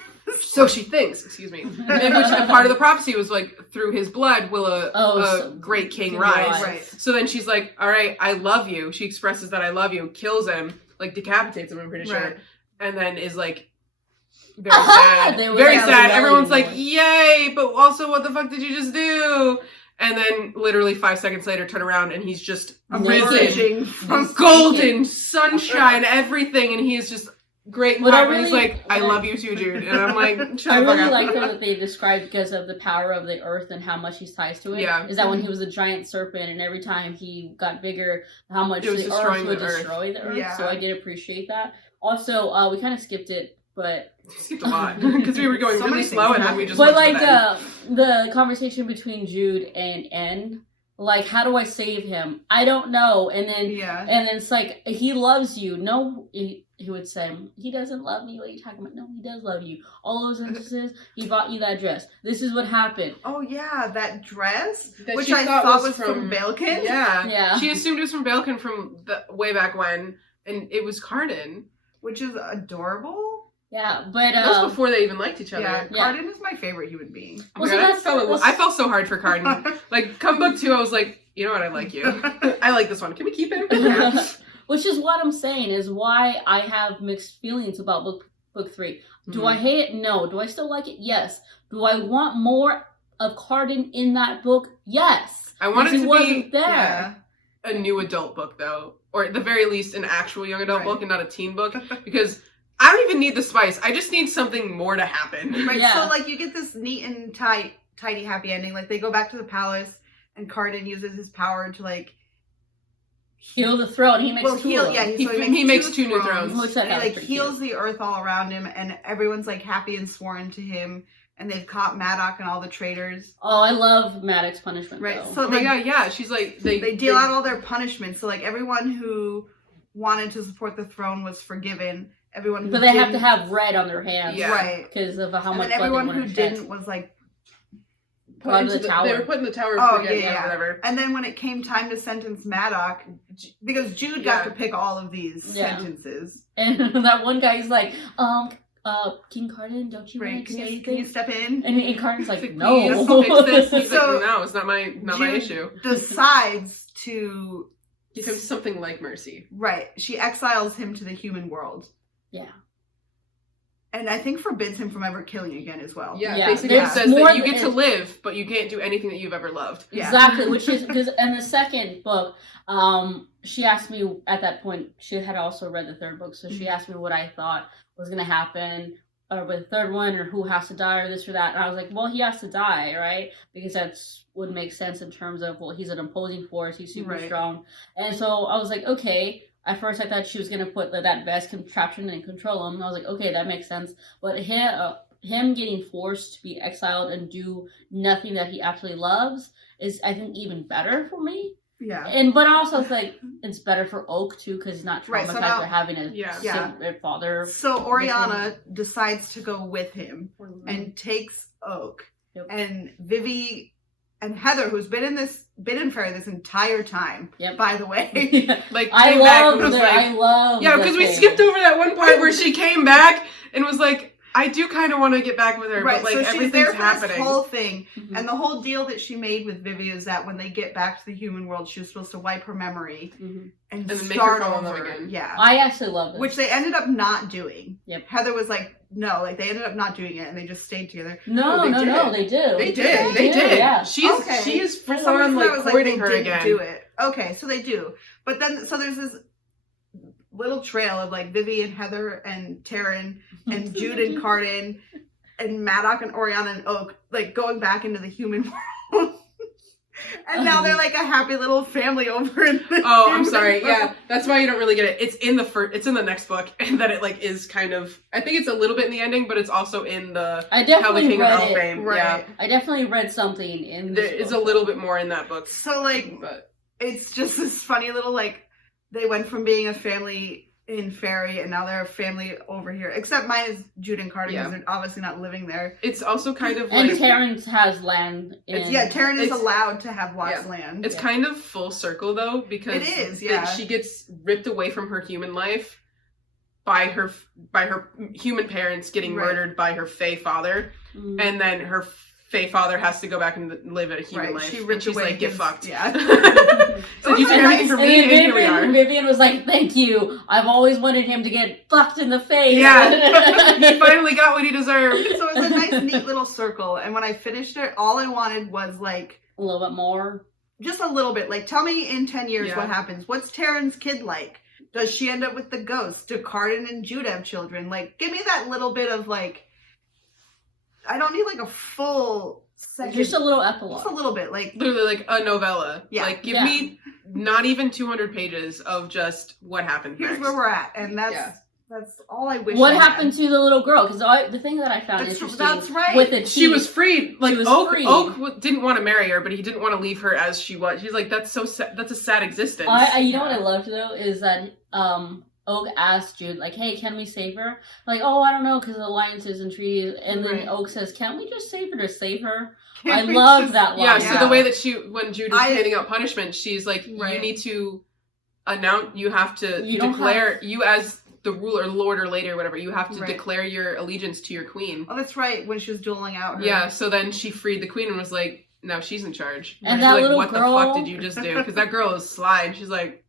So she thinks, excuse me. And which part of the prophecy was like, through his blood will a great king rise. Right. So then she's like, all right, I love you. She expresses that I love you, kills him, like decapitates him, I'm pretty sure. And then is like, very sad. Very sad. Everyone's like, yay, but also what the fuck did you just do? And then literally 5 seconds later turn around and he's just risen from golden sunshine, everything, and he is just great. And he's like, I love you too, Jude. And I'm like, I really like that they described because of the power of the earth and how much he ties to it. Yeah. Is that when he was a giant serpent and every time he got bigger, how much the earth would destroy the earth. Yeah. So I did appreciate that. Also, we kind of skipped it, but we skipped a lot because we were going really slow and then we just. But like the conversation between Jude and N. Like, how do I save him? I don't know. And then it's like, he loves you. No, he would say, he doesn't love me. What are you talking about? No, he does love you. All those instances, he bought you that dress. This is what happened. Oh, yeah, that dress? Which I thought was from Balekin? Yeah. She assumed it was from Balekin from way back when, and it was Cardin. Which is adorable. Yeah, but that was before they even liked each other. Yeah, Cardin is my favorite human being. Oh God, I felt so hard for Cardin. Like, come book 2, I was like, you know what, I like you. I like this one. Can we keep him? Which is what I'm saying, is why I have mixed feelings about book 3. Do I hate it? No. Do I still like it? Yes. Do I want more of Cardin in that book? Yes. I want it to be there. A new adult book, though. Or at the very least, an actual young adult book and not a teen book. Because I don't even need the spice. I just need something more to happen. Right. Yeah. So, like, you get this neat and tidy happy ending. Like, they go back to the palace, and Cardin uses his power to, like, heal the throne. He makes two. Yeah, he makes 2 new thrones. And he, like, heals the earth all around him, and everyone's, like, happy and sworn to him. And they've caught Maddox and all the traitors. Oh, I love Maddox's punishment. Right. Though. So my God, yeah. She's like they deal out all their punishments. So, like, everyone who wanted to support the throne was forgiven. Everyone who they have to have red on their hands, right? Because of how much. And everyone who didn't was like put into the tower. They were put in the tower. Whatever. And then when it came time to sentence Maddox, because Jude got to pick all of these sentences, and that one guy's like, King Cardin, don't you want to say anything? Can you step in? And Cardin's like, no. Fix this. So no, it's not my issue. Decides to give him something like mercy. Right. She exiles him to the human world. Yeah. And I think forbids him from ever killing again as well. Yeah. Basically says that you get to live, but you can't do anything that you've ever loved. Yeah. Exactly. Which is, because in the second book, she asked me at that point, she had also read the third book, so she asked me what I thought was going to happen with the third one, or who has to die, or this or that. And I was like, well, he has to die, right? Because that's would make sense in terms of, well, he's an opposing force, he's super strong. And so I was like, okay. At first I thought she was going to put that vest contraption and control him. And I was like, okay, that makes sense. But him getting forced to be exiled and do nothing that he absolutely loves is, I think, even better for me. Yeah. But also it's like, it's better for Oak, too, because he's not traumatized by having a father. So Oriana decides to go with him and takes Oak. Yep. And Vivi and Heather, who's been in Fairy this entire time, by the way. Like, I love yeah, because we skipped over that one part where she came back and was like, I do kind of want to get back with her, but like so everything's happening. This whole thing, and the whole deal that she made with Vivi is that when they get back to the human world, she was supposed to wipe her memory and then start make her fall in over love again. Yeah, I actually love this, which they ended up not doing. Yep. Heather was like, no, like they ended up not doing it, and they just stayed together. No, they do. They did. Yeah. She is for some reason like courting her again. Do it. Okay, so they do, but then so there's this little trail of like Vivi and Heather and Taryn and Jude and Cardin and Maddox and Oriana and Oak like going back into the human world. And now they're like a happy little family over in the Oh, I'm sorry. Yeah, that's why you don't really get it. It's in the next book, and that it like is kind of. I think it's a little bit in the ending, but it's also in the I definitely How the King read of it. Elfame. Right. Yeah, I definitely read something in this there is book. a little bit more in that book. So like, But it's just this funny little like, they went from being a family in Fairy, and now they're a family over here. Except mine is Jude and Carter, because they're obviously not living there. it's also kind of And like Terrence has land. Taryn is It's- allowed to have Watts land. it's kind of full circle though, because It is, yeah. she gets ripped away from her human life by her human parents getting Right. murdered by her Fae father, Mm. and then her Fae father has to go back and live a human life. She and ripped she's away like, get his- fucked. Yeah. So you did everything for And me, then and here we are. Vivian was like, "Thank you. I've always wanted him to get fucked in the face." Yeah, he finally got what he deserved. So it's a nice, neat little circle. And when I finished it, all I wanted was like A little bit more. just a little bit. Like, tell me in 10 years Yeah. what happens. What's Taryn's kid like? Does she end up with the ghost? Do Carden and Jude have children? Like, give me that little bit of like. I don't need like a full second. Just a little epilogue. Just a little bit, like. Literally like a novella. Yeah. Like, give Yeah. me not even 200 pages of just what happened Here's next. where we're at, and that's Yeah. that's all I wish. What I happened had. to the little girl? Because the thing that I found That's interesting right. with the She was freed. Like, was Oak, free. Didn't want to marry her, but he didn't want to leave her as she was. She's like, that's so sad. That's a sad existence. You know what I loved though is that Oak asked Jude like, "Hey, can we save her?" Like, "Oh, I don't know, because alliances and treaties." And then Right. Oak says, "Can't we just save her to save her?" Can't I we love just- that line. Yeah, Yeah. so the way that when Jude is I- handing out punishment, she's like, Right. you need to announce, you have to You don't declare, you as the ruler, lord or lady or whatever, you have to Right. declare your allegiance to your queen. Oh, that's right. When she was dueling out her. Yeah, so then she freed the queen and was like, now she's in charge. And she's that like, little what girl- the fuck did you just do? Because that girl is sly, and she's like,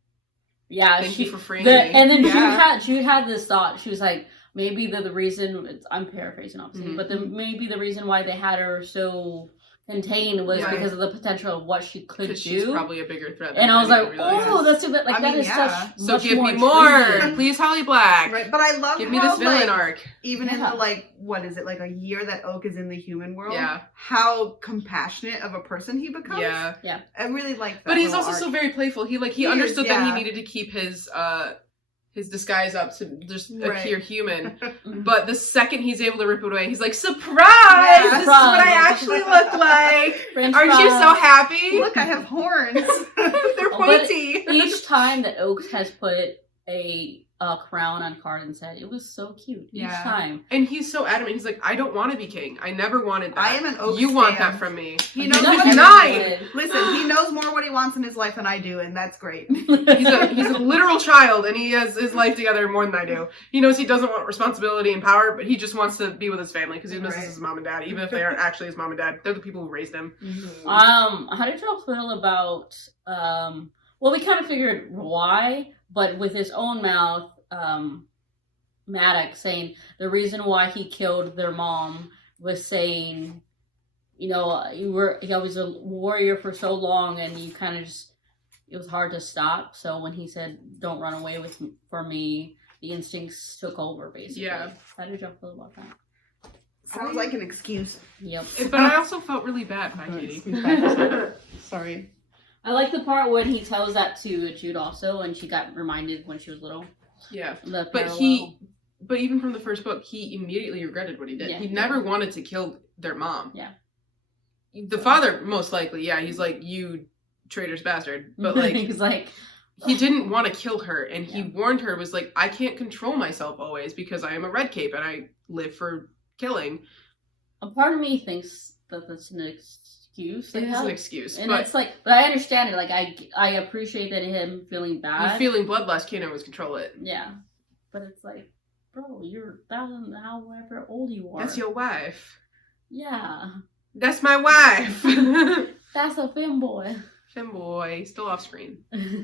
Yeah, thank you for freeing the, me. and then Yeah. Jude had this thought. She was like, maybe the reason I'm paraphrasing obviously, Mhm. but maybe the reason why they had her so contained was Yeah. because of the potential of what she could Because do. she's probably a bigger threat. And I was like, realize. oh, that's too bad. Like, I that mean, is yeah. such So much give more me more, intriguing. please, Holly Black. Right, but I love Give me how, this villain like, arc. even in Yeah. the like, what is it, like a year that Oak is in the human world? Yeah. How compassionate of a person he becomes. Yeah. I really like that. But he's little also arc. so very playful. He He is, understood that yeah. he needed to keep his disguise up to just Right. appear human. Mhm. But the second he's able to rip it away, he's like, surprise! Yeah, This is surprise. what I actually look like. French Aren't you fries. so happy? Look, I have horns. They're But pointy. Each time that Oak has put a crown on Carden's head, it was so cute. Each Yeah. time. And he's so adamant. He's like, I don't want to be king. I never wanted that. I am an Oak You want fan. that from me. He knows That's what what he Nine. Listen, he knows more what he wants in his life than I do, and that's great. He's a literal child, and he has his life together more than I do. He knows he doesn't want responsibility and power, but he just wants to be with his family because he misses Right. his mom and dad, even if they aren't actually his mom and dad. They're the people who raised him. How did y'all feel about well, we kind of figured why, but with his own mouth, Maddox saying the reason why he killed their mom was saying, you know, he was a warrior for so long, and you kind of just, it was hard to stop. So when he said, "Don't run away for me," the instincts took over, basically. Yeah. How did y'all feel about that? Sounds like an excuse. Yep. But I also felt really bad, hi, Katie. Sorry. I like the part when he tells that to Jude also, and she got reminded when she was little. Yeah. The But parallel. But even from the first book, he immediately regretted what he did. Yeah. He never wanted to kill their mom. Yeah. The father, most likely, yeah, he's like, you traitorous bastard. But, like, he's like, he didn't want to kill her, and he Yeah. warned her, was like, I can't control myself always because I am a red cape and I live for killing. a part of me thinks that that's an excuse. It Like, is how- an excuse, and but it's like, but I understand it. Like, I appreciate that him feeling bad. you feeling bloodlust can't always control it. Yeah, but it's like, bro, you're however old you are. That's your wife. Yeah, That's my wife. that's a femboy. Femboy, still off screen.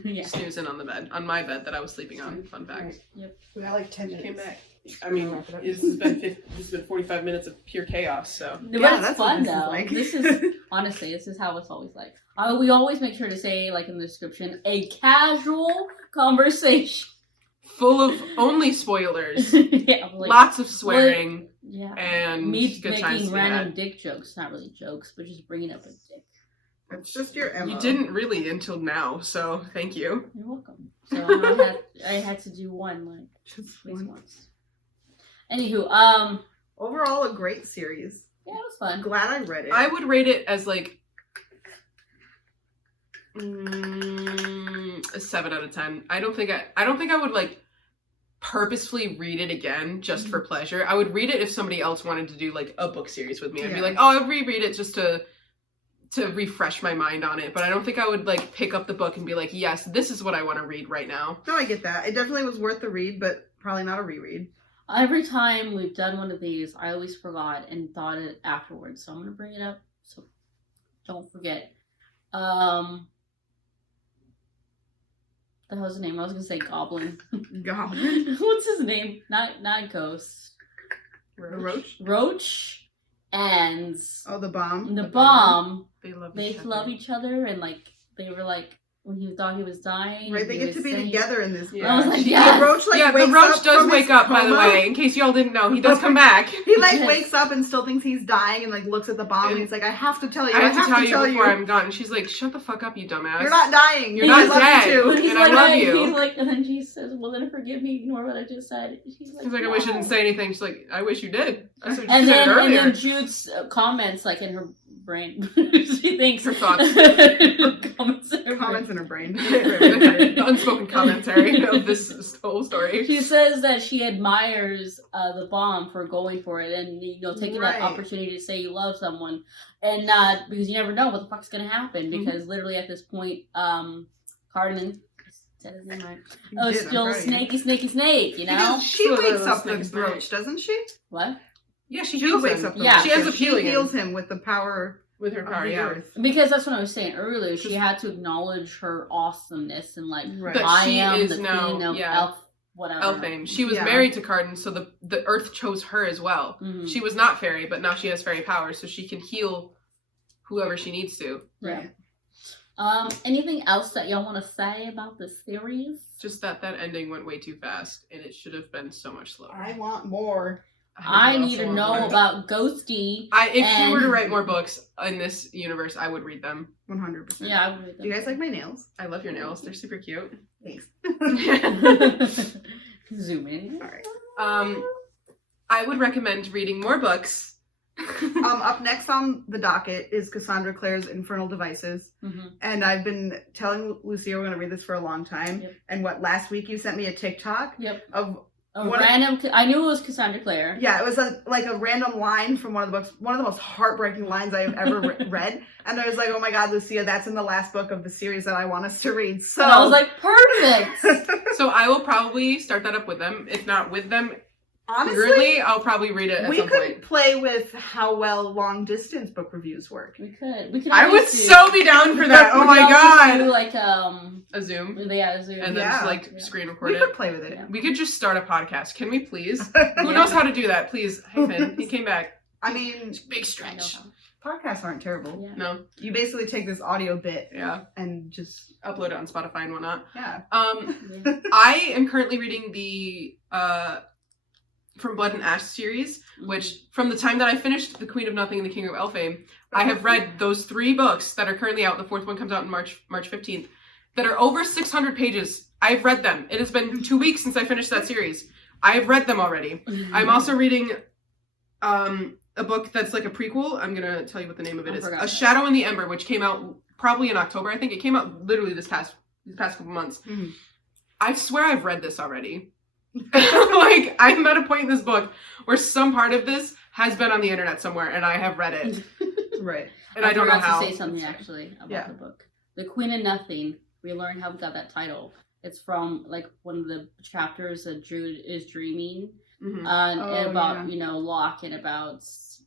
Yeah. Snoozing on the bed, on my bed that I was sleeping on. Fun fact. We got like 10 She minutes. came back. I mean, this has been 45 minutes of pure chaos. So But Yeah, it's that's what fun this is though. like. This is honestly, this is how it's always like. We always make sure to say, like in the description, a casual conversation. full of only spoilers, Yeah, like, lots of swearing, yeah. and Me good times to making be random had. dick jokes, not really jokes, but just bringing up a dick. It's just your MO. You didn't really until now, so thank you. You're welcome. So I had to do one, like, Just at least one. once. Anywho, Overall, a great series. yeah, it was fun. Glad I read it. I would rate it as like a 7 out of 10. I don't think I would like purposefully read it again just for pleasure. I would read it if somebody else wanted to do like a book series with me. I'd be like, oh, I'll reread it just to refresh my mind on it. But I don't think I would like pick up the book and be like, yes, this is what I want to read right now. No, I get that. It definitely was worth the read, but probably not a reread. Every time we've done one of these, I always forgot and thought it afterwards. So I'm gonna bring it up. So don't forget. The hell's his name? I was gonna say Goblin. Goblin. What's his name? Not Ghost. Roach. Roach and The Bomb. the Bomb. They love each other, and like they were like when he thought he was dying. Right, they get to be together in this. I was like, yeah. The Roach the wakes Roach up does from wake his up, by the coma. way, in case y'all didn't know. He does come back. He like wakes up and still thinks he's dying and like looks at the bomb and he's like, I have to tell you. I have to tell you before I'm gone. And she's like, shut the fuck up, you dumbass. You're not dying. You're not dead. He's And like, I love you. He's like, and then she says, well, then forgive me, ignore what I just said. He's like, I wish I didn't say anything. She's like, I wish you did. That's what she and said then earlier. Jude's comments, like in her brain, she thinks Her thoughts. comments in her brain. Comments in her brain. The unspoken commentary of this whole story. She says that she admires the Bomb for going for it and taking that opportunity to say you love someone, and not because you never know what the fuck's gonna happen. Because literally at this point, Cardin said his name right. Oh, it's still snaky, you know. Because she wakes up the Roach, doesn't she? What? Yeah, she wakes up. Yeah, she ends up She healing heals him with the power. with her power. Yeah, because that's what I was saying earlier. She had to acknowledge her awesomeness and like that I she am is the now, queen of Elf. Whatever. Elfane. She was married to Cardin, so the Earth chose her as well. Mm-hmm. She was not fairy, but now she has fairy powers, so she can heal whoever she needs to. Right. Anything else that y'all want to say about this series? Just that ending went way too fast, and it should have been so much slower. I want more. I need to know about Ghosty. If she were to write more books in this universe, I would read them. 100%. Yeah, I would read them. Do you guys like my nails? I love your nails. They're super cute. Thanks. Zoom in. Alright. I would recommend reading more books. Up next on the docket is Cassandra Clare's Infernal Devices. Mm-hmm. And I've been telling Lucia we're going to read this for a long time. Yep. And last week you sent me a TikTok of I knew it was Cassandra Clare. Yeah, it was a random line from one of the books, one of the most heartbreaking lines I have ever read. And I was like, oh my god, Lucia, that's in the last book of the series that I want us to read. So and I was like, perfect! So I will probably start that up with them. If not with them, honestly, really, I'll probably read it at some point. We could play with how well long distance book reviews work. We could. I would so be down for that. Oh my god! Do like a Zoom. Yeah, a Zoom. And then just screen record it. We could play with it. Yeah. We could just start a podcast. Can we please? Who knows how to do that? Please. Hey Finn, he came back. I mean, big stretch. Podcasts aren't terrible. Yeah. No. You basically take this audio bit, and just upload it on Spotify and whatnot. Yeah. I am currently reading the From Blood and Ash series, which from the time that I finished The Queen of Nothing and The King of Elfame, I have read those 3 books that are currently out. The 4th one comes out in March 15th, that are over 600 pages. I've read them. It has been 2 weeks since I finished that series. I have read them already. I'm also reading a book that's like a prequel. I'm going to tell you what the name of it is. A Shadow in the Ember, which came out probably in October. I think it came out literally these past couple months. Mm-hmm. I swear I've read this already. Like, I'm at a point in this book where some part of this has been on the internet somewhere, and I have read it. Right. And I don't know how. to say something, actually, about the book. The Queen of Nothing, we learned how we got that title. It's from, like, one of the chapters that Jude is dreaming. Mm-hmm. And about, Locke, and about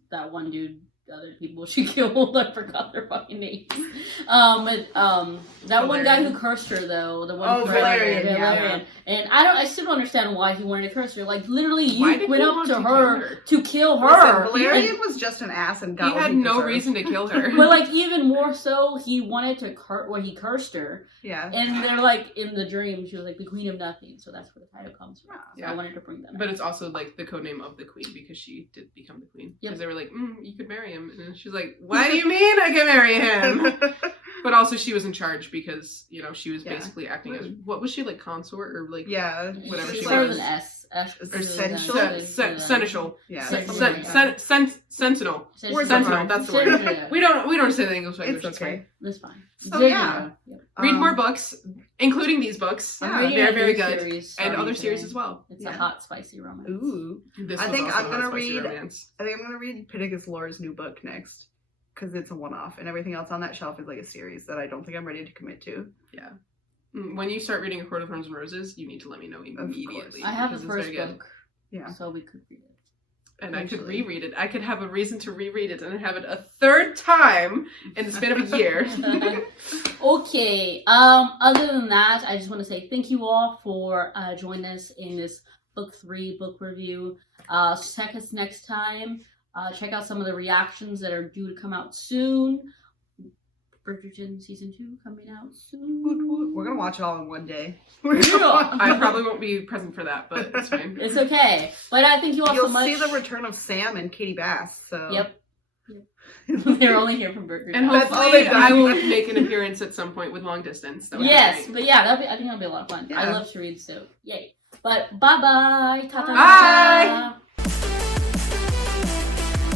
that one dude, the other people she killed. I forgot their fucking names. That one guy who cursed her, though, the one Valerian. Yeah. And I still don't understand why he wanted to curse her. Like, literally, you went up to her to kill her. Listen, Valerian was just an ass and got he had no reason to kill her. But like, even more so, he wanted to he cursed her. Yeah. And they're like, in the dream, she was like the Queen of Nothing, so that's where the title comes from. So I wanted to bring that up. But it's also like the codename of the queen, because she did become the queen. Because they were like, you could marry him. him. And she's like, what do you mean I can marry him? But also she was in charge because, you know, she was basically acting as, what was she, like, consort or like, whatever she started was. with an S. Seneschal. Yeah. Sentinel. Sentinel, that's the word. We don't say the English language. It's okay. That's fine. So yeah. Read more books, including these books. They're very good. And other series as well. It's a hot, spicy romance. Ooh. I think I'm gonna read Pittacus Lore's new book next. Because it's a one-off, and everything else on that shelf is like a series that I don't think I'm ready to commit to. Yeah. When you start reading A Court of Thorns and Roses, you need to let me know immediately. I have the first book. Yeah. So we could read it. And eventually. I could reread it. I could have a reason to reread it and have it a third time in the span of a year. Okay. Other than that, I just want to say thank you all for joining us in this book 3 book review. Check us next time. Check out some of the reactions that are due to come out soon. Bridgerton season 2 coming out soon. We're gonna watch it all in one day. I probably won't be present for that, but it's fine. It's okay. But I thank you all so much. You'll see the return of Sam and Katie Bass. So Yep. They're only here from Bridgerton. And hopefully I will make an appearance at some point with Long Distance. Yes, but yeah, I think that'll be a lot of fun. Yeah. I love to read, so yay. But bye-bye. Ta-ta. Bye.